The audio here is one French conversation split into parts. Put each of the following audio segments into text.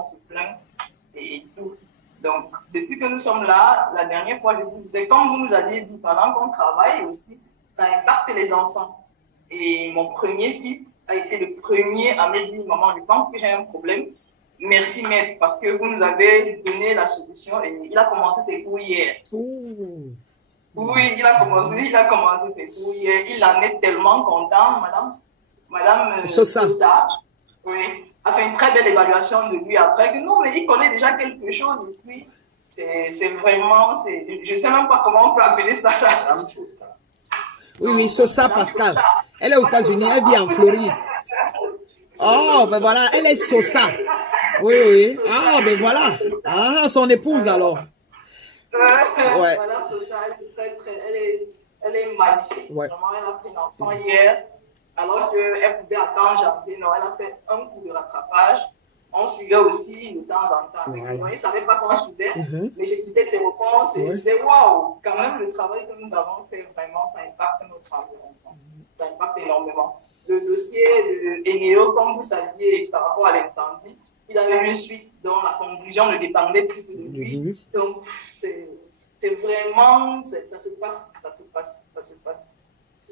on se plaint et tout. Donc, depuis que nous sommes là, la dernière fois, je vous disais, comme vous nous aviez dit, pendant qu'on travaille aussi, ça impacte les enfants. Et mon premier fils a été le premier à me dire, maman, je pense que j'ai un problème. Merci, maître, parce que vous nous avez donné la solution et il a commencé ses cours hier. Ouh. Oui, il a commencé ses cours hier. Il en est tellement content, madame Sosa. Sosa, oui, a fait une très belle évaluation de lui après que non, mais il connaît déjà quelque chose et puis c'est vraiment, je ne sais même pas comment on peut appeler ça. Oui, oui, Sosa Pascal. Elle est aux États-Unis, elle vit en Floride. Oh, ben voilà, elle est Sosa. Oui, oui. Ah, ben voilà. Ah, son épouse alors. Ouais. Madame Sosa, elle est magnifique. Ouais. Vraiment, elle a pris l'enfant hier, alors qu'elle pouvait attendre janvier. Non, elle a fait un coup de rattrapage. On suivait aussi de temps en temps. Voilà. Moi, je ne savais pas qu'on suivait, mais j'écoutais ses réponses et je disais, waouh, quand même, le travail que nous avons fait, vraiment, ça impacte notre travail. Ça impacte énormément. Le dossier de Eneo, comme vous saviez, par rapport à l'incendie, il avait une suite dont la conclusion ne dépendait plus de lui. Donc, c'est vraiment, ça se passe.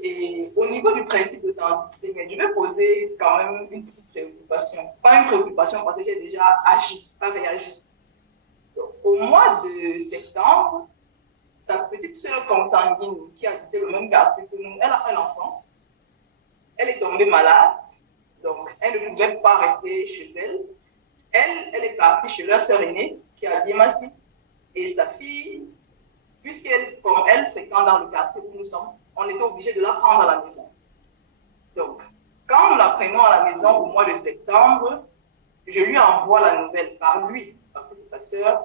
Et au niveau du principe d'authenticité, je vais poser quand même une petite préoccupation. Pas une préoccupation parce que j'ai déjà agi, pas réagi. Donc, au mois de septembre, sa petite sœur consanguine qui habitait le même quartier que nous, elle a un enfant. Elle est tombée malade, donc elle ne pouvait pas rester chez elle. Elle est partie chez leur sœur aînée, qui est à Diemassi, et sa fille, puisqu'elle, comme elle fréquente dans le quartier où nous sommes, on était obligé de la prendre à la maison. Donc, quand nous la prenons à la maison au mois de septembre, je lui envoie la nouvelle par lui, parce que c'est sa sœur.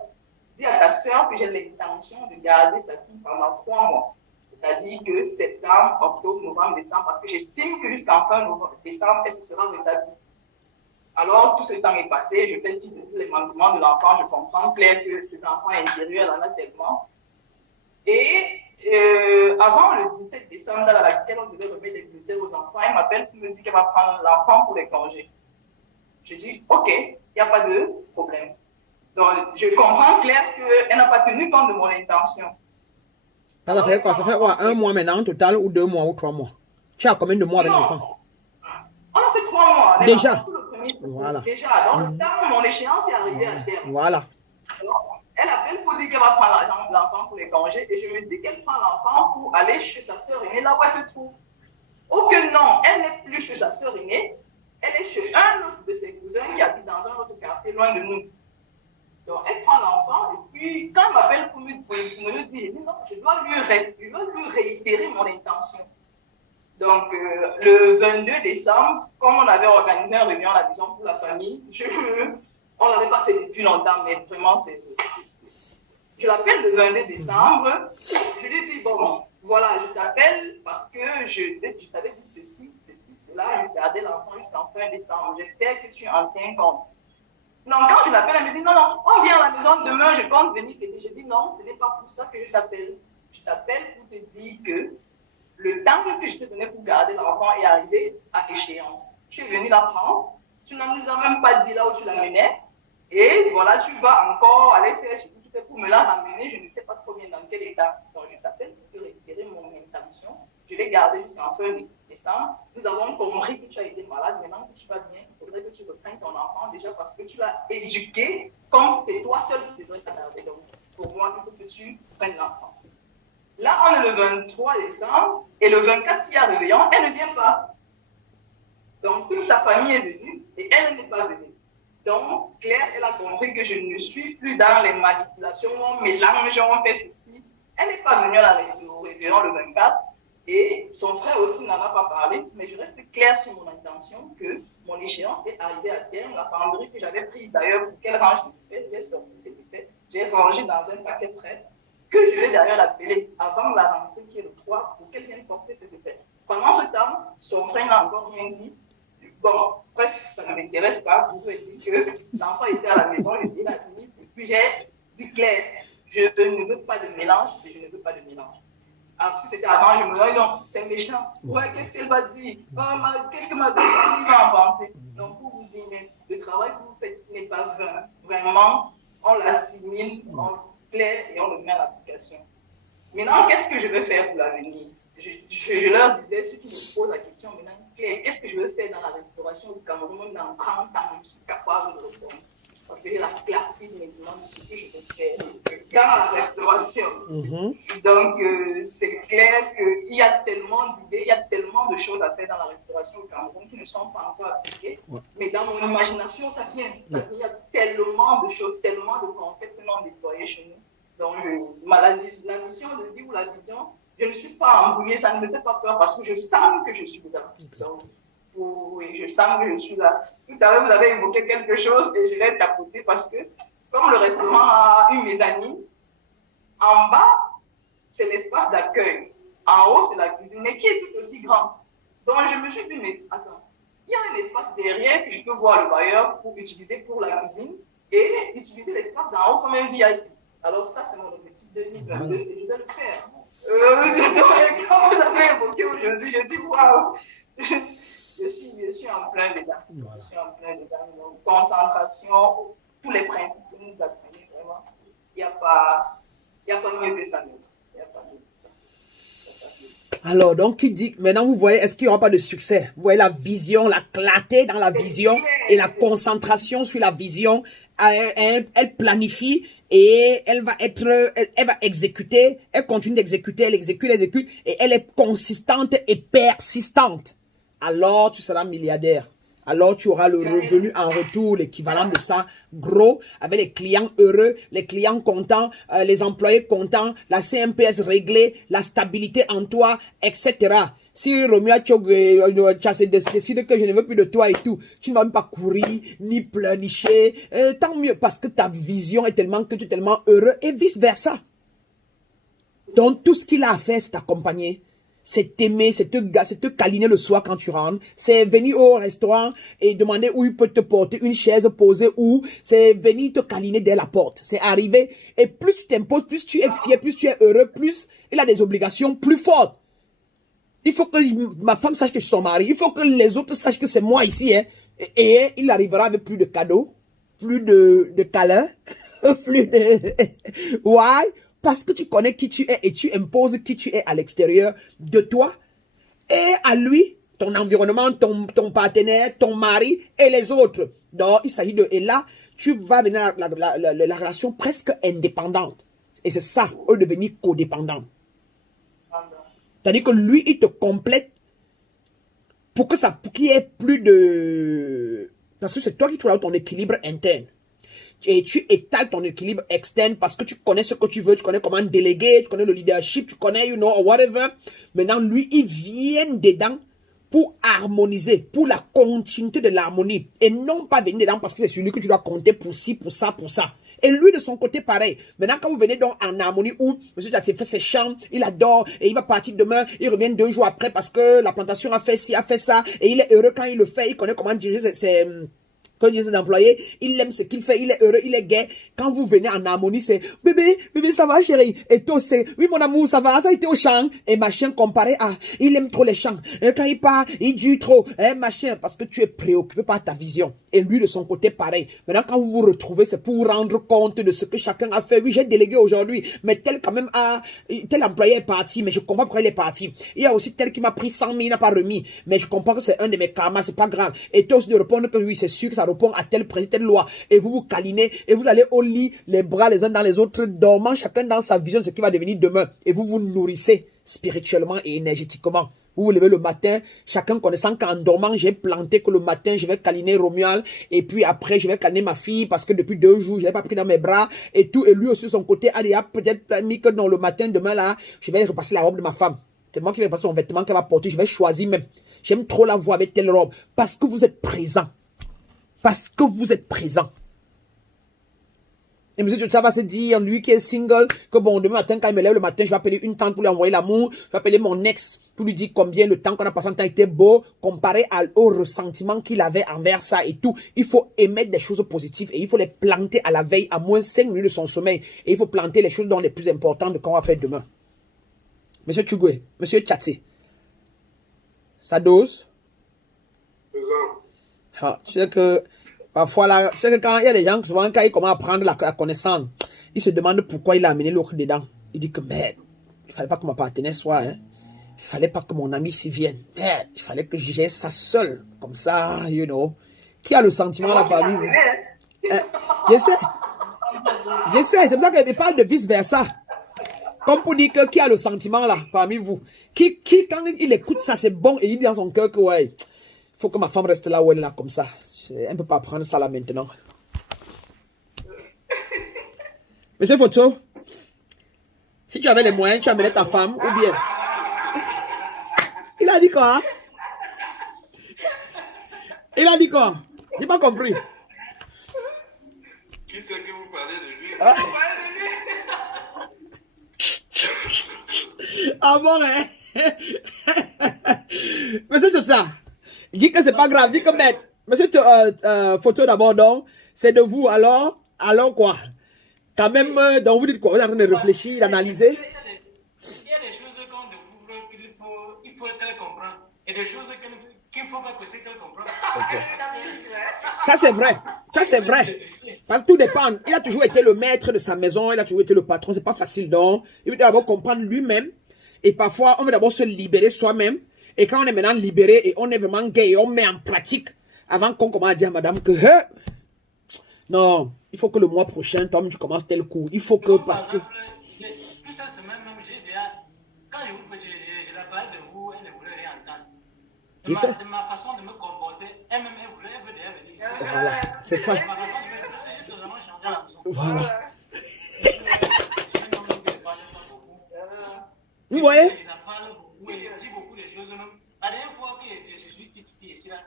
Dis à ta sœur que j'ai l'intention de garder sa fille pendant 3 mois. C'est-à-dire que septembre, octobre, novembre, décembre, parce que j'estime que jusqu'en fin décembre, elle se sera rétablie. Alors, tout ce temps est passé, je fais tous les mandements de l'enfant, je comprends clair que ses enfants intérieurs, elle en a tellement. Et avant le 17 décembre, à laquelle on devait remettre des bulletins aux enfants, elle m'appelle pour me dire qu'elle va prendre l'enfant pour les congés. Je dis, OK, il n'y a pas de problème. Donc, je comprends clair qu'elle n'a pas tenu compte de mon intention. Ça fait quoi? Ça fait quoi? 1 mois maintenant en total, ou 2 mois, ou 3 mois? Tu as combien de mois avec l'enfant? On a fait 3 mois. Déjà? Voilà. Déjà, donc le temps où mon échéance est arrivée à terme. Voilà. Alors, elle appelle pour dire qu'elle va prendre l'argent de l'enfant pour les congés et je me dis qu'elle prend l'enfant pour aller chez sa sœur aînée, là où elle se trouve. Oh que non, elle n'est plus chez sa sœur aînée, elle est chez un autre de ses cousins qui habite dans un autre quartier loin de nous. Donc, elle prend l'enfant et puis, quand elle m'appelle pour me le dire, non, je dois lui réitérer mon intention. Donc, le 22 décembre, comme on avait organisé une réunion à la maison pour la famille, on n'avait pas fait depuis longtemps, mais vraiment, je l'appelle le 22 décembre, je lui dis, bon, voilà, je t'appelle parce que je t'avais dit ceci, cela, je gardais l'enfant jusqu'en fin décembre. J'espère que tu en tiens compte. Non, quand je l'appelle, elle me dit, non, on vient à la maison demain, je compte venir t'aider. Je dis, non, ce n'est pas pour ça que je t'appelle. Je t'appelle pour te dire que le temps que je t'ai donné pour garder l'enfant est arrivé à échéance. Tu es venu la prendre, tu ne nous as même pas dit là où tu la menais, et voilà, tu vas encore aller faire ce que tu fais pour me la ramener, je ne sais pas trop bien dans quel état. Donc je t'appelle pour te récupérer mon intention. Je l'ai gardée jusqu'en fin décembre. Nous avons compris que tu as été malade, maintenant que tu vas bien, il faudrait que tu reprennes ton enfant déjà parce que tu l'as éduqué comme si c'est toi seul qui devrais la garder. Donc pour moi, il faut que tu prennes l'enfant. Là, on est le 23 décembre et le 24 qui est réveillant, elle ne vient pas. Donc, toute sa famille est venue et elle n'est pas venue. Donc, Claire, elle a compris que je ne suis plus dans les manipulations, on mélange, on fait ceci. Elle n'est pas venue au réveillon le 24 et son frère aussi n'en a pas parlé, mais je reste claire sur mon intention que mon échéance est arrivée à terme. La penderie que j'avais prise d'ailleurs pour qu'elle range ses effets, j'ai sorti ses effets, j'ai rangé dans un paquet prêt que je vais d'ailleurs l'appeler avant la rentrée qui est le 3 pour qu'elle vienne porter ses effets. Pendant ce temps, son frère n'a encore rien dit. Bon, bref, ça ne m'intéresse pas. Je vous ai dit que l'enfant était à la maison, j'ai dit la ministre, et puis j'ai dit clair, je ne veux pas de mélange, je ne veux pas de mélange. Alors, si c'était avant, je me disais, non, c'est méchant. Ouais, qu'est-ce qu'elle va dire? Qu'est-ce que ma famille va en penser? Donc, pour vous dire, le travail que vous faites n'est pas vain. vraiment, on l'assimile en clair et on le met en application. Maintenant, qu'est-ce que je vais faire pour l'avenir? Je leur disais, ceux qui me posent la question, maintenant, Claire, qu'est-ce que je veux faire dans la restauration du Cameroun dans 30 ans? Je suis capable de répondre. Parce que j'ai la clarté maintenant de ce que je veux faire dans la restauration. Donc, c'est clair qu'il y a tellement d'idées, il y a tellement de choses à faire dans la restauration au Cameroun qui ne sont pas encore appliquées. Mais dans mon imagination, ça vient. Il y a tellement de choses, tellement de concepts non déployés chez nous. Donc, la mission de vie ou la vision, je ne suis pas embrouillée, ça ne me fait pas peur parce que je sens que je suis là. Donc, oui, je sens que je suis là. Tout à l'heure, vous avez évoqué quelque chose et je l'ai tapoté parce que, comme le restaurant a une mezzanine, en bas, c'est l'espace d'accueil. En haut, c'est la cuisine, mais qui est tout aussi grand. Donc, je me suis dit, mais attends, il y a un espace derrière que je peux voir le bailleur pour utiliser pour la cuisine et utiliser l'espace d'en haut comme un VIP. Alors, ça, c'est mon objectif 2022 et je vais le faire. Quand vous avez évoqué aujourd'hui, je dis, waouh! Je suis en plein dedans. Voilà. Je suis en plein dedans. Donc, concentration, tous les principes que nous apprenons, vraiment, il n'y a pas mieux que ça. Il n'y a pas mieux que ça. Alors, donc, il dit, maintenant, vous voyez, est-ce qu'il n'y aura pas de succès? Vous voyez la vision, la clarté dans la vision et la concentration sur la vision. Elle planifie et elle va exécuter. Elle continue d'exécuter, elle exécute, et elle est consistante et persistante. Alors, tu seras milliardaire. Alors, tu auras le revenu en retour, l'équivalent de ça, gros, avec les clients heureux, les clients contents, les employés contents, la CMPS réglée, la stabilité en toi, etc. Si Romeo décide que je ne veux plus de toi et tout, tu ne vas même pas courir, ni pleurnicher. Tant mieux, parce que ta vision est tellement que tu es tellement heureux et vice versa. Donc, tout ce qu'il a à faire, c'est t'accompagner. C'est t'aimer, c'est te câliner le soir quand tu rentres. C'est venir au restaurant et demander où il peut te porter une chaise posée où. C'est venir te câliner dès la porte. C'est arriver. Et plus tu t'imposes, plus tu es fier, plus tu es heureux, plus il a des obligations plus fortes. Il faut que ma femme sache que je suis son mari. Il faut que les autres sachent que c'est moi ici. Hein. Et il arrivera avec plus de cadeaux, plus de câlins, plus de... Why? Parce que tu connais qui tu es et tu imposes qui tu es à l'extérieur de toi et à lui, ton environnement, ton partenaire, ton mari et les autres. Donc, il s'agit de... Et là, tu vas venir la relation presque indépendante. Et c'est ça, au devenir codépendant. C'est-à-dire que lui, il te complète pour qu'il y ait plus de... Parce que c'est toi qui trouves ton équilibre interne. Et tu étales ton équilibre externe parce que tu connais ce que tu veux, tu connais comment déléguer, tu connais le leadership, tu connais, you know, whatever. Maintenant, lui, il vient dedans pour harmoniser, pour la continuité de l'harmonie. Et non pas venir dedans parce que c'est sur lui que tu dois compter pour ci, pour ça, pour ça. Et lui, de son côté, pareil. Maintenant, quand vous venez donc en harmonie où M. Tchati fait ses chants, il adore, et il va partir demain, il revient 2 jours après parce que la plantation a fait ci, a fait ça, et il est heureux quand il le fait, il connaît comment diriger ses employés, il aime ce qu'il fait, il est heureux, il est gai. Quand vous venez en harmonie, c'est bébé, ça va chérie. Et toi, c'est oui mon amour, ça va, ça a été au champ. Et machin comparé à, il aime trop les champs. Et quand il part, il dure trop. Et machin, parce que tu es préoccupé par ta vision. Et lui, de son côté, pareil. Maintenant, quand vous vous retrouvez, c'est pour vous rendre compte de ce que chacun a fait. Oui, j'ai délégué aujourd'hui, mais tel quand même tel employé est parti, mais je comprends pourquoi il est parti. Il y a aussi tel qui m'a pris 100 000, il n'a pas remis. Mais je comprends que c'est un de mes karmas, c'est pas grave. Et toi aussi de répondre que oui, c'est sûr que ça répond à tel président, telle loi. Et vous vous câlinez, et vous allez au lit, les bras les uns dans les autres, dormant chacun dans sa vision de ce qui va devenir demain. Et vous vous nourrissez spirituellement et énergétiquement. Vous vous levez le matin, chacun connaissant qu'en dormant, j'ai planté que le matin, je vais câliner Romuald. Et puis après, je vais câliner ma fille parce que depuis 2 jours, je l'ai pas pris dans mes bras. Et tout. Et lui aussi, de son côté, allez, a peut-être mis que dans le matin, demain là, je vais repasser la robe de ma femme. C'est moi qui vais passer son vêtement qu'elle va porter. Je vais choisir même. J'aime trop la voir avec telle robe. Parce que vous êtes présent. Parce que vous êtes présent. Et M. Tchotcha va se dire, lui qui est single, que bon, demain matin, quand il me lève le matin, je vais appeler une tante pour lui envoyer l'amour. Je vais appeler mon ex pour lui dire combien le temps qu'on a passé en temps était beau, comparé au ressentiment qu'il avait envers ça et tout. Il faut émettre des choses positives et il faut les planter à la veille, à moins 5 minutes de son sommeil. Et il faut planter les choses dont les plus importantes qu'on va faire demain. Monsieur Tchougoé, Monsieur Tchati, sa dose? Ah, tu sais que Parfois, là, tu sais que quand il y a des gens, souvent, quand ils commencent à prendre la connaissance, ils se demandent pourquoi il a amené l'autre dedans. Il dit que, merde, il fallait pas que mon partenaire soit, hein. Il fallait pas que mon ami s'y vienne. Merde, il fallait que je gère ça seul. Comme ça, you know. Qui a le sentiment là parmi vous? Je sais. Je sais, c'est pour ça qu'il parle de vice-versa. Comme pour dire que qui a le sentiment là parmi vous? Qui quand il écoute ça, c'est bon et il dit dans son cœur que ouais, il faut que ma femme reste là où elle est là comme ça. Elle ne peut pas prendre ça là maintenant. Monsieur Photo, si tu avais les moyens, tu amènerais ta femme ou bien? Il a dit quoi? Il a dit quoi? J'ai pas compris. Qui c'est que vous parlez de lui? Ah bon, hein? Monsieur Tosa, dis que c'est pas grave, dis que mais, monsieur Photo d'abord, donc, c'est de vous, alors quoi? Quand même, donc vous dites quoi? Vous êtes en train de réfléchir, d'analyser? Il y a des choses qu'on découvre qu'il faut qu'elle comprenne. Et des choses qu'il ne faut pas que c'est qu'elle comprenne. Okay. Ça c'est vrai. Ça c'est vrai. Parce que tout dépend. Il a toujours été le maître de sa maison, il a toujours été le patron, c'est pas facile donc. Il veut d'abord comprendre lui-même. Et parfois, on veut d'abord se libérer soi-même. Et quand on est maintenant libéré et on est vraiment gay et on met en pratique, avant qu'on commence à dire à madame que non, il faut que le mois prochain, Tom, tu commences tel cours. Il faut que, parce que... Plus cette semaine même, j'ai déjà, quand je la parlais de vous, elle ne voulait rien entendre. De ma façon de me comporter, elle-même, elle veut déjà venir ici. Voilà, c'est ça. Ma façon de me comporter, j'ai totalement changé à la maison. Voilà. Vous voyez? Je la parle beaucoup et je dis beaucoup de choses. Même. La dernière fois que je suis ici, là,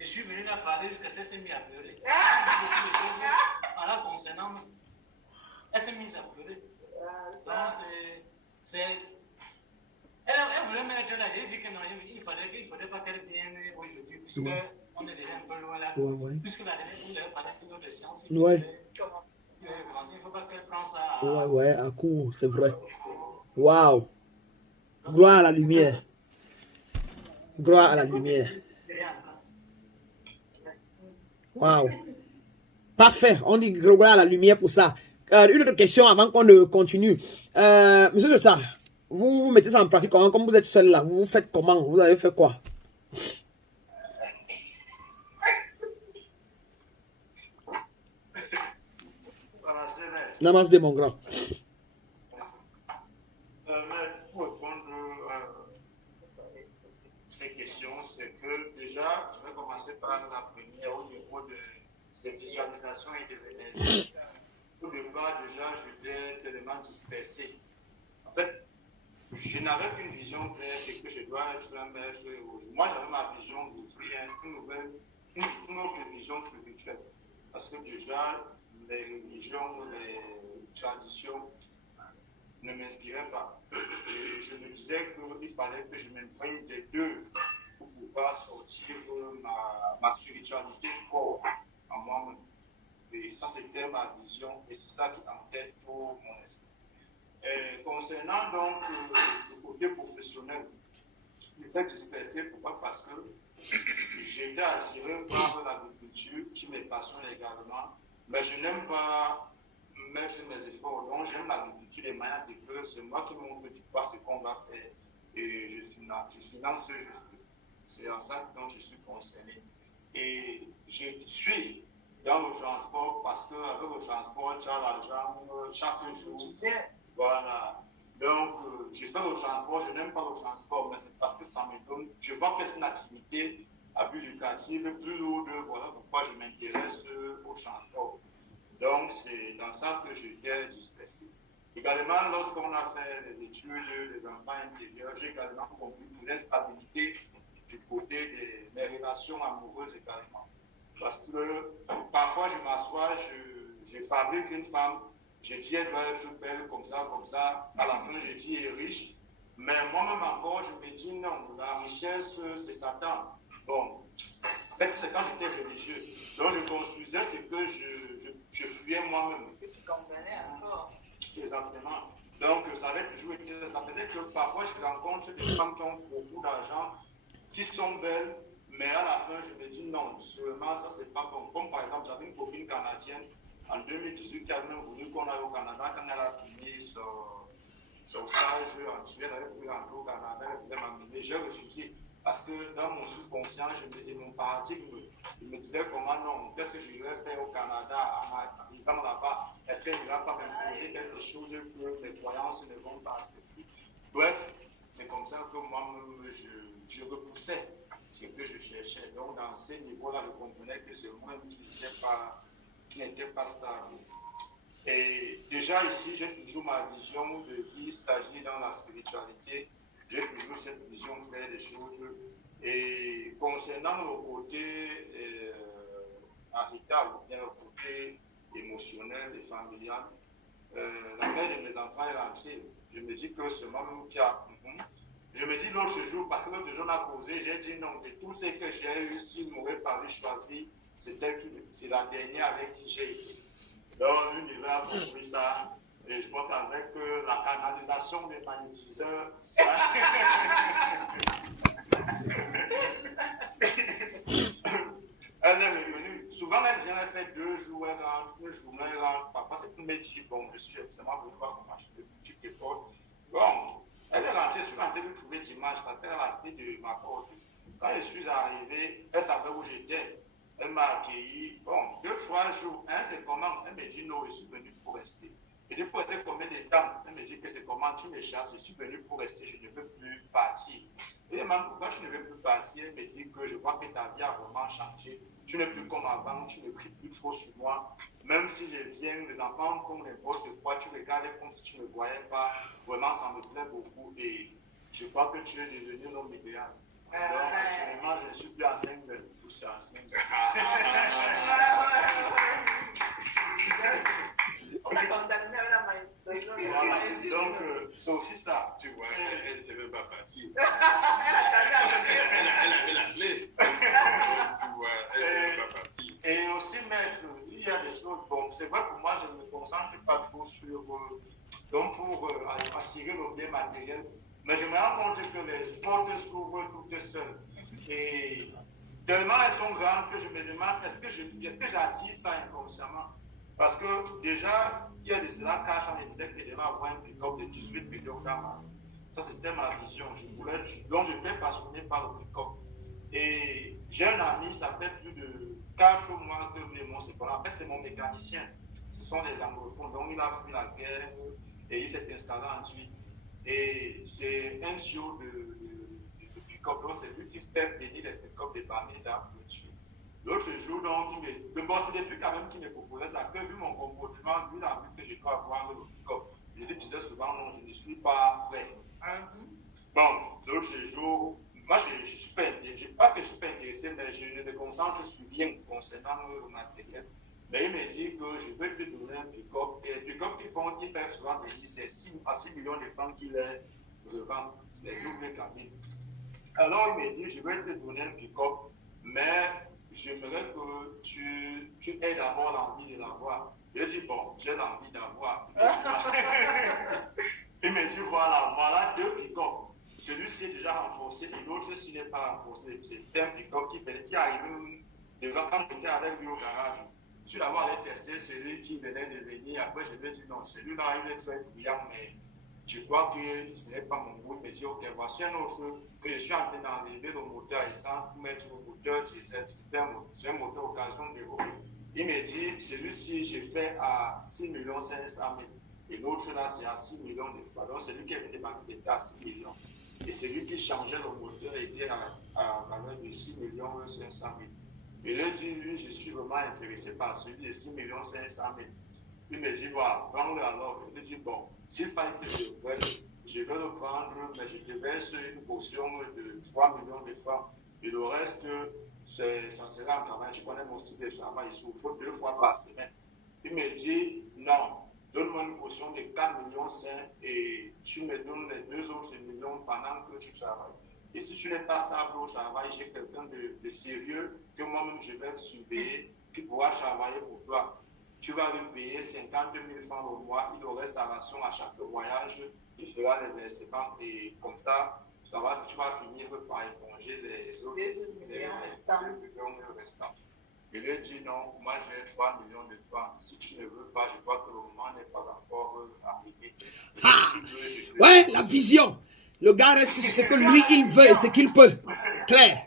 je suis venu la parler jusqu'à ce qu'elle s'est mise à pleurer. Je dis beaucoup de choses en la concernant. Elle s'est mise à pleurer. Donc, elle voulait mettre là. J'ai dit que non, il ne faudrait pas qu'elle vienne aujourd'hui, puisqu'on est déjà un peu loin là. Puisque la dernière fois, vous avez parlé d'une autre séance. Il ne faut pas qu'elle prenne ça. Ouais, à coup, c'est vrai. Waouh! Gloire à la lumière. Gloire à la lumière. Waouh! Parfait, on dit gloire à la lumière pour ça. Une autre question avant qu'on ne continue. Monsieur Jota, vous mettez ça en pratique comment? Comme vous êtes seul là, vous faites comment? Vous avez fait quoi? Namaste mon grand. Pour répondre à ces questions, c'est que déjà, je vais commencer par la première au niveau des visualisations et des énergies. Au départ, déjà, j'étais tellement dispersé. En fait, je n'avais qu'une vision claire, c'est que je dois être un maître. Moi, j'avais ma vision d'ouvrir une autre vision spirituelle. Parce que déjà, les religions, les traditions ne m'inspiraient pas. Et je me disais qu'il fallait que je m'imprègne des deux pour pouvoir sortir ma spiritualité du corps en moi-même. Et ça, c'était ma vision et c'est ça qui entête tout mon esprit. Concernant donc le côté professionnel, j'étais dispersé. Pourquoi? Parce que j'étais attiré par l'agriculture qui me passionne également, mais je n'aime pas mettre mes efforts. Donc j'aime l'agriculture des manières, c'est que c'est moi qui montre du quoi ce qu'on va faire et je finance juste. C'est en ça que je suis concerné. Et je suis dans le transport parce qu'avec le transport, tu as l'argent chaque jour. Voilà. Donc, je fais le transport, je n'aime pas le transport, mais c'est parce que ça me donne. Je vois que c'est une activité à but lucratif, plus lourde, voilà pourquoi je m'intéresse au transport. Donc, c'est dans ça que j'étais dispersé. Également, lorsqu'on a fait les études des enfants intérieurs, j'ai également compris l'instabilité du côté de mes relations amoureuses également. Parce que parfois, je m'assois, je fabrique une femme. Je dis, elle doit être belle comme ça. À la fin, je dis, elle est riche. Mais moi-même encore, je me dis, non, la richesse, c'est Satan. Bon, en fait, c'est quand j'étais religieux. Donc, je construisais ce que je fuyais moi-même. Que tu comprenais encore. Exactement. Donc, ça avait toujours été, ça faisait que parfois, je rencontre des femmes qui ont beaucoup d'argent, qui sont belles, Mais à la fin, je me dis non, seulement ça, c'est pas bon. Comme par exemple, j'avais une copine canadienne en 2018 qui a même voulu qu'on aille au Canada quand elle a fini son stage en Suède, elle voulait rentrer au Canada, elle voulait m'amener. J'ai refusé parce que dans mon subconscient et mon paradigme, il me disait comment non, qu'est-ce que je irais faire au Canada en arrivant là-bas? Est-ce qu'elle ne va pas m'imposer quelque chose que mes croyances ne vont pas accepter? Bref, c'est comme ça que moi-même je repoussais ce que je cherchais. Donc, dans ces niveaux-là, je comprenais que c'est moi qui n'était pas stable. Et déjà ici, j'ai toujours ma vision de qui s'agit dans la spiritualité. J'ai toujours cette vision claire des choses. Et concernant le côté marital, ou bien le côté émotionnel et familial, la mère de mes enfants est lancée. Je me dis que c'est moi-même qui a. Je me dis l'autre jour, parce que l'autre jour on a causé, j'ai dit non, de tout ce que j'ai eu, s'il m'aurait fallu choisir, c'est la dernière avec qui j'ai été. Donc l'univers a compris ça, et je pense qu'avec la canalisation des magnétiseurs, elle est revenue. Souvent, elle vient, elle fait 2 jours, elle rentre, 1 journée, elle rentre. Parfois, c'est tout métier. Bon, je suis extrêmement venu voir comment je fais le petit effort. Bon, elle est rentrée, je suis rentré de trouver dimanche, parce qu'elle a rentré de ma porte. Quand je suis arrivé, elle savait où j'étais. Elle m'a accueilli. Bon, 2-3 jours. C'est comment? Elle me dit non, je suis venu pour rester. Je dis pour rester combien de temps? Elle me dit que c'est comment? Tu me chasses, je suis venu pour rester, je ne veux plus partir. Et même pourquoi tu ne veux plus partir? Elle me dit que je vois que ta vie a vraiment changé. Tu n'es plus comme avant, tu ne cries plus trop sur moi. Même si je viens, les enfants, comme n'importe quoi, tu regardais comme si tu ne voyais pas. Vraiment, ça me plaît beaucoup. Et je crois que tu es devenu l'homme idéal. Donc, actuellement, je ne suis plus enceinte de tout ça. Donc, c'est aussi ça. Tu vois, elle ne veut pas partir. Elle avait la clé. Tu vois, elle ne veut pas partir. Et aussi, maître, il y a des choses. Bon, c'est vrai que moi, je ne me concentre pas trop sur. Donc, pour attirer le bien matériel. Mais je me rends compte que les portes s'ouvrent toutes seules. Et tellement elles sont grandes que je me demande est-ce que j'attire ça inconsciemment? Parce que déjà, il y a de cela, quand on me disait que je devais avoir un pick-up de 18 millions dans ma vie. Ça, c'était ma vision. Donc, j'étais passionné par le pick-up. Et j'ai un ami, ça fait plus de 4 mois que nous aimons ce qu'on appelle, c'est mon mécanicien. Ce sont des anglophones. Donc, il a fui la guerre et il s'est installé ensuite. Et c'est un CEO de pick-up. Donc, c'est lui qui se fait bénir les pick-up des banniers d'armes. L'autre jour, donc, c'est depuis quand même qu'il me proposait ça, que vu mon comportement, vu la vue que je dois avoir le pick-up, je lui disais souvent non, je ne suis pas prêt. Bon, l'autre jour, moi je suis super intéressé, pas que je suis pas intéressé, mais je ne me concentre sur rien concernant le matériel. Mais il me dit que je vais te donner un pick-up. Et les pick-up qu'ils peuvent souvent me dire, c'est 6 à 6 millions de francs qu'ils revendent, les doubles cabines. Alors il me dit, je vais te donner un pick-up, mais j'aimerais que tu aies d'abord l'envie de l'avoir. Je dis, bon, j'ai l'envie d'avoir. Il me dit, voilà 2 pick-up. Celui-ci est déjà renforcé et l'autre, s'il n'est pas renforcé. C'est un pick-up qui arrive déjà quand j'étais avec lui au garage. Je suis d'abord allé tester celui qui venait de venir. Après, je lui ai dit, non, celui-là, il est très brillant, mais je crois que ce n'est pas mon goût. Il me dit, ok, voici un autre que je suis en train d'enlever le moteur essence pour mettre le moteur diesel. C'est un moteur occasion de haut. Il me dit, celui-ci, j'ai fait à 6 500 000. Et l'autre là, c'est à 6 millions de fois. Donc, celui qui avait des banques était à 6 millions. Et celui qui changeait le moteur était à valeur de 6 500 000. Et là, dit, lui, je suis vraiment intéressé par celui de 6 500 000. Il me dit, voilà, prends-le alors. Je lui dis, bon, s'il fallait que je vais le prendre, mais je te verse une portion de 3 millions de francs. Et le reste, ça sera en travail. Je connais mon style de travail, il souffre 2 fois par semaine. Il me dit, non, donne-moi une portion de 4 millions 5 et tu me donnes les 2 autres millions pendant que tu travailles. Et si tu n'es pas stable au travail, j'ai quelqu'un de sérieux que moi-même je vais surveiller qui pourra travailler pour toi. Tu vas lui payer 50 000 francs au mois, il aurait sa ration à chaque voyage, il fera les versements et comme ça, tu vas finir par éponger les autres 2 millions restants. Je lui ai dit non, moi j'ai 3 millions de francs. Si tu ne veux pas, je crois que le moment n'est pas encore arrivé. Ouais, la vision. Le gars reste sur ce que lui, il veut et ce qu'il peut. Clair.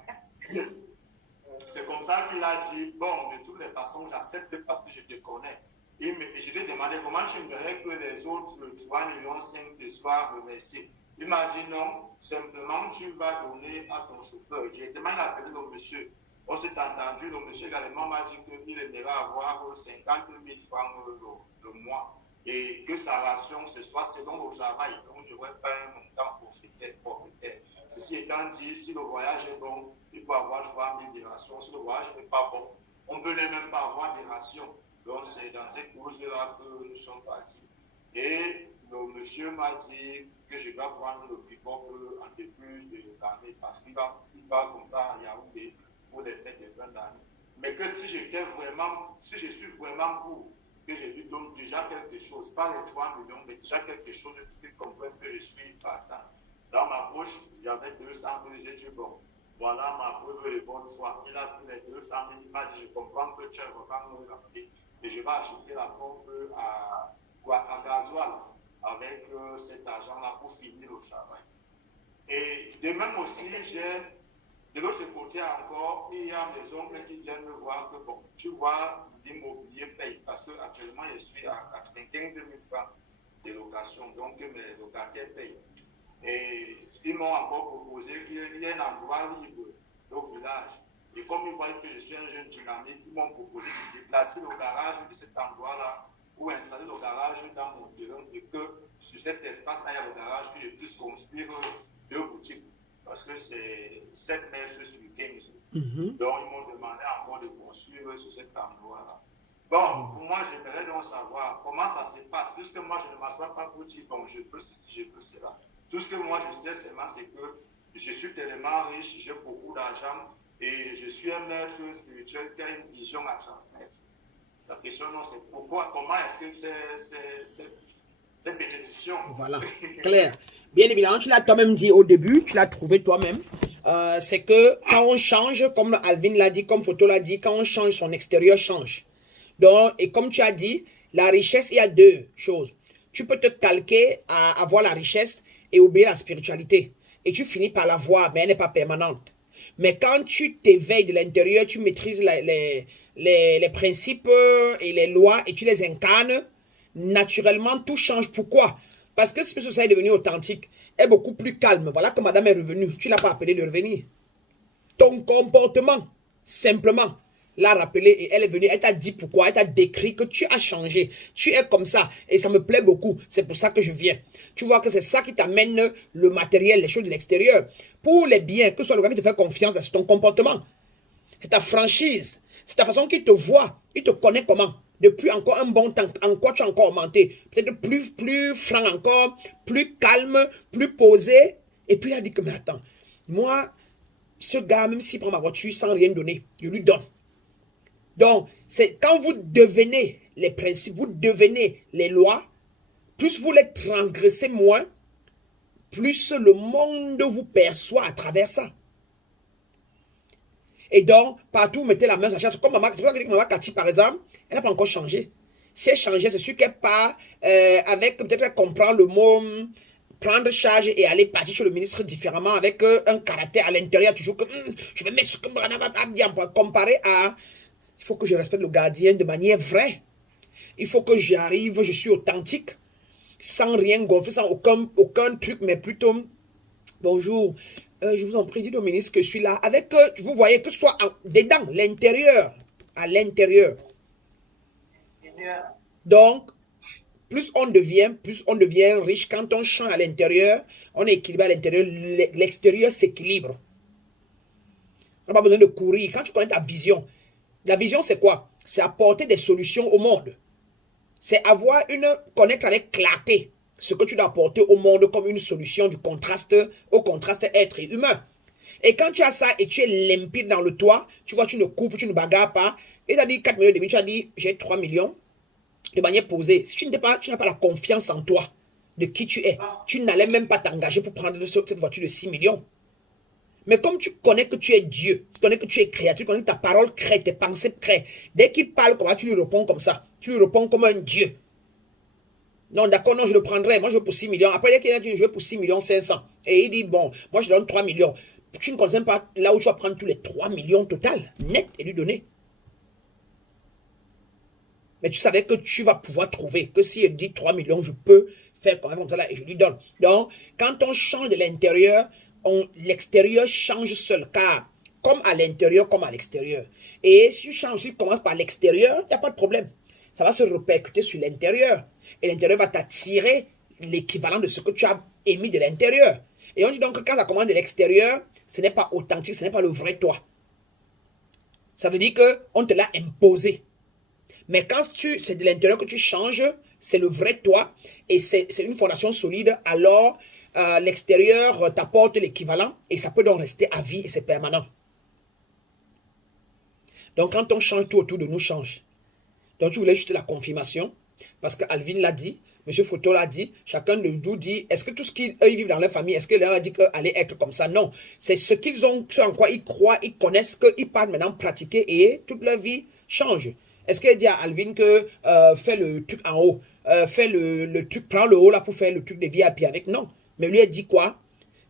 C'est comme ça qu'il a dit, bon, de toutes les façons, j'accepte parce que je te connais. Et je lui ai demandé comment tu aimerais que les autres 3,5 millions te soient reversés. Il m'a dit non, simplement tu vas donner à ton chauffeur. J'ai demandé à appeler le monsieur. On s'est entendu, le monsieur également m'a dit qu'il aimerait avoir 50 000 francs le mois et que sa ration, ce soit selon le travail. Donc, il n'y aurait pas un montant forfaitaire. Ceci étant dit, si le voyage est bon, il peut avoir 3 000 de rations. Si le voyage n'est pas bon, on ne peut même pas avoir des rations. Donc, c'est dans cette cause-là que nous sommes partis. Et le monsieur m'a dit que je dois prendre le pick-up en début de l'année parce qu'il va comme ça à Yaoundé pour les fêtes de fin d'année. Mais que si je suis vraiment pour que je lui donne déjà quelque chose, pas les 3 millions, mais déjà quelque chose qui comprenne que je suis partant. Dans ma poche, il y avait 200 000, j'ai dit bon, voilà ma preuve de bonne foi. Il a pris les 200 000, il m'a dit je comprends que tu es vraiment me rappeler et je vais acheter la pompe à gasoil avec cet argent-là pour finir le travail. Et de même aussi, de l'autre côté encore, il y a mes oncles qui viennent me voir que bon, tu vois, l'immobilier paye parce qu'actuellement je suis à 95 000 francs de location, donc mes locataires payent. Et ils m'ont encore proposé qu'il y ait un endroit libre au village. Et comme ils voient que je suis un jeune dynamique, ils m'ont proposé de déplacer le garage de cet endroit-là pour installer le garage dans mon terrain et que sur cet espace-là, il y a le garage que je puisse construire 2 boutiques. Parce que c'est 7 mètres sur 15. Donc, ils m'ont demandé encore de construire sur cet endroit-là. Bon, pour moi, j'aimerais donc savoir comment ça se passe. Puisque moi, je ne m'assois pas pour dire, bon, je peux ceci, je peux cela. Tout ce que moi, je sais seulement, c'est que je suis tellement riche, j'ai beaucoup d'argent et je suis un maître spirituel qui a une vision à transmettre. La question, non, c'est pourquoi, comment est-ce que cette bénédiction. Voilà, clair. Bien évidemment, tu l'as toi-même dit au début, tu l'as trouvé toi-même. C'est que quand on change, comme Alvin l'a dit, comme Photo l'a dit, quand on change, son extérieur change. Donc, et comme tu as dit, la richesse, il y a 2 choses. Tu peux te calquer à avoir la richesse et oublier la spiritualité. Et tu finis par la voir, mais elle n'est pas permanente. Mais quand tu t'éveilles de l'intérieur, tu maîtrises les principes et les lois et tu les incarnes, naturellement, tout change. Pourquoi? Parce que si ça est devenu authentique, est beaucoup plus calme. Voilà que madame est revenue. Tu ne l'as pas appelée de revenir. Ton comportement, simplement, l'a rappelé et elle est venue. Elle t'a dit pourquoi. Elle t'a décrit que tu as changé. Tu es comme ça. Et ça me plaît beaucoup. C'est pour ça que je viens. Tu vois que c'est ça qui t'amène le matériel, les choses de l'extérieur. Pour les biens, que ce soit le gars qui te fait confiance, c'est ton comportement. C'est ta franchise. C'est ta façon qu'il te voit. Il te connaît comment. Depuis encore un bon temps, en quoi tu as encore augmenté. Peut-être plus franc encore, plus calme, plus posé. Et puis il a dit que, mais attends, moi, ce gars, même s'il prend ma voiture sans rien donner, je lui donne. Donc, c'est quand vous devenez les principes, vous devenez les lois, plus vous les transgressez moins, plus le monde vous perçoit à travers ça. Et donc, partout, vous mettez la main sur la chasse. Comme maman Cathy, par exemple, elle n'a pas encore changé. Si elle changeait, c'est sûr qu'elle part avec, peut-être elle comprend le mot, prendre charge et aller partir chez le ministre différemment, avec un caractère à l'intérieur, toujours que je vais mettre ce que comparé à, il faut que je respecte le gardien de manière vraie. Il faut que j'arrive, je suis authentique, sans rien gonfler, sans aucun truc, mais plutôt, bonjour. Je vous en prie, dites au ministre que je suis là. Avec, vous voyez, que ce soit dedans, l'intérieur, à l'intérieur. Donc, plus on devient riche. Quand on change à l'intérieur, on est équilibré à l'intérieur. L'extérieur s'équilibre. On n'a pas besoin de courir. Quand tu connais ta vision, la vision, c'est quoi? C'est apporter des solutions au monde. C'est connaître avec clarté ce que tu dois apporter au monde comme une solution au contraste être humain. Et quand tu as ça et tu es limpide dans le toit, tu vois, tu ne coupes, tu ne bagarres pas. Et tu as dit 4 millions, tu as dit j'ai 3 millions de manière posée. Si tu n'as pas la confiance en toi, de qui tu es. Tu n'allais même pas t'engager pour prendre cette voiture de 6 millions. Mais comme tu connais que tu es Dieu, tu connais que tu es créateur, tu connais que ta parole crée, tes pensées créent. Dès qu'il parle, comment tu lui réponds comme ça? Tu lui réponds comme un Dieu. Non, d'accord, non, je le prendrai. Moi, je veux pour 6 millions. Après, il y a qui dit, je veux pour 6 millions 500. Et il dit, bon, moi, je donne 3 millions. Tu ne consignes pas là où tu vas prendre tous les 3 millions total, net, et lui donner. Mais tu savais que tu vas pouvoir trouver que si elle dit 3 millions, je peux faire quand même comme ça là et je lui donne. Donc, quand on change de l'intérieur, l'extérieur change seul. Car, comme à l'intérieur, comme à l'extérieur. Et si tu commences par l'extérieur, il n'y a pas de problème. Ça va se répercuter sur l'intérieur. Et l'intérieur va t'attirer l'équivalent de ce que tu as émis de l'intérieur. Et on dit donc que quand ça commence de l'extérieur, ce n'est pas authentique, ce n'est pas le vrai toi. Ça veut dire qu'on te l'a imposé. Mais quand c'est de l'intérieur que tu changes, c'est le vrai toi et c'est une fondation solide, alors l'extérieur t'apporte l'équivalent et ça peut donc rester à vie et c'est permanent. Donc quand on change, tout autour de nous change. Donc tu voulais juste la confirmation parce que Alvin l'a dit, M. Photo l'a dit, chacun de nous dit, est-ce que tout ce qu'ils vivent dans leur famille, est-ce qu'il leur a dit qu'elle allait être comme ça? Non, c'est ce qu'ils ont, ce en quoi ils croient, ils connaissent, qu'ils parlent maintenant pratiquer et toute leur vie change. Est-ce qu'elle dit à Alvin que fais le truc en haut, fais le truc, prends le haut là pour faire le truc de VIP avec? Non. Mais lui, elle dit quoi?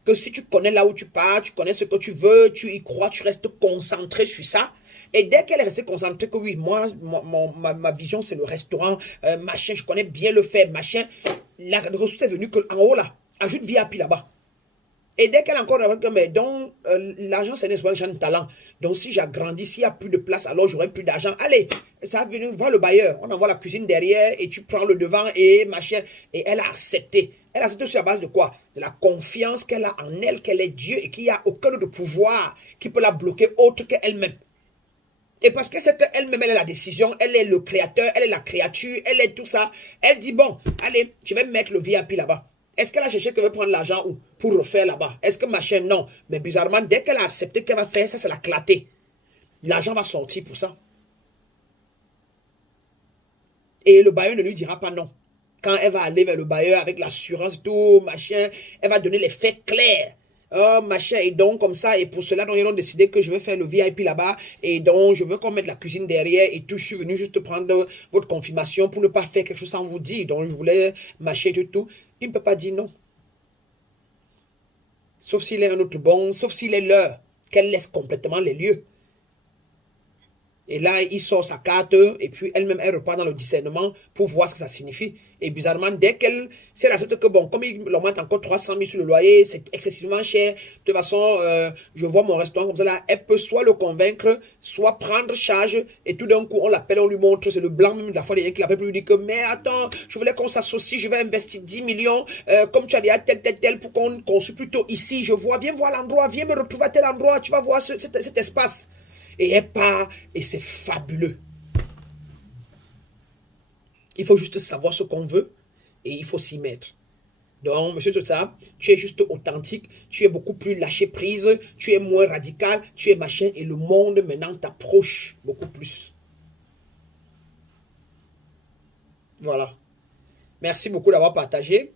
Que si tu connais là où tu pars, tu connais ce que tu veux, tu y crois, tu restes concentré sur ça. Et dès qu'elle est restée concentrée, que oui, moi, ma vision, c'est le restaurant, machin, je connais bien le faire, machin. La ressource est venue qu'en haut là, ajoute VIP là-bas. Et dès qu'elle a encore dit que mais donc l'argent c'est un talent. Donc si j'agrandis, s'il n'y a plus de place, alors j'aurai plus d'argent. Allez, ça va venir voir le bailleur. On envoie la cuisine derrière et tu prends le devant et machin. Et elle a accepté. Elle a accepté sur la base de quoi? De la confiance qu'elle a en elle, qu'elle est Dieu et qu'il n'y a aucun autre pouvoir qui peut la bloquer autre qu'elle-même. Et parce que c'est qu'elle-même, elle est la décision, elle est le créateur, elle est la créature, elle est tout ça. Elle dit, bon, allez, je vais mettre le VIP là-bas. Est-ce qu'elle a cherché qu'elle veut prendre l'argent où? Pour refaire là-bas. Est-ce que machin? Non. Mais bizarrement, dès qu'elle a accepté qu'elle va faire ça, c'est la clarté. L'argent va sortir pour ça. Et le bailleur ne lui dira pas non. Quand elle va aller vers le bailleur avec l'assurance et tout, machin, elle va donner les faits clairs. Oh, machin, et donc comme ça, et pour cela, donc, ils ont décidé que je vais faire le VIP là-bas, et donc je veux qu'on mette la cuisine derrière, et tout, je suis venu juste prendre votre confirmation pour ne pas faire quelque chose sans vous dire, donc je voulais machin et tout. Il ne peut pas dire non. Sauf s'il est un autre bon, sauf s'il est leur, qu'elle laisse complètement les lieux. Et là, il sort sa carte, et puis elle-même, elle repart dans le discernement pour voir ce que ça signifie. Et bizarrement, dès qu'elle, si elle accepte que, bon, comme il leur manque encore 300 000 sur le loyer, c'est excessivement cher, de toute façon, je vois mon restaurant comme ça, là, elle peut soit le convaincre, soit prendre charge, et tout d'un coup, on l'appelle, on lui montre, c'est le blanc même de la fois dernière qui l'appelle, pour lui dire que, mais attends, je voulais qu'on s'associe, je vais investir 10 millions, comme tu as dit à tel, pour qu'on construise plutôt ici, je vois, viens voir l'endroit, viens me retrouver à tel endroit, tu vas voir cet espace. Et elle part, et c'est fabuleux. Il faut juste savoir ce qu'on veut, et il faut s'y mettre. Donc, monsieur Tota, tu es juste authentique, tu es beaucoup plus lâché prise, tu es moins radical, tu es machin, et le monde maintenant t'approche beaucoup plus. Voilà. Merci beaucoup d'avoir partagé.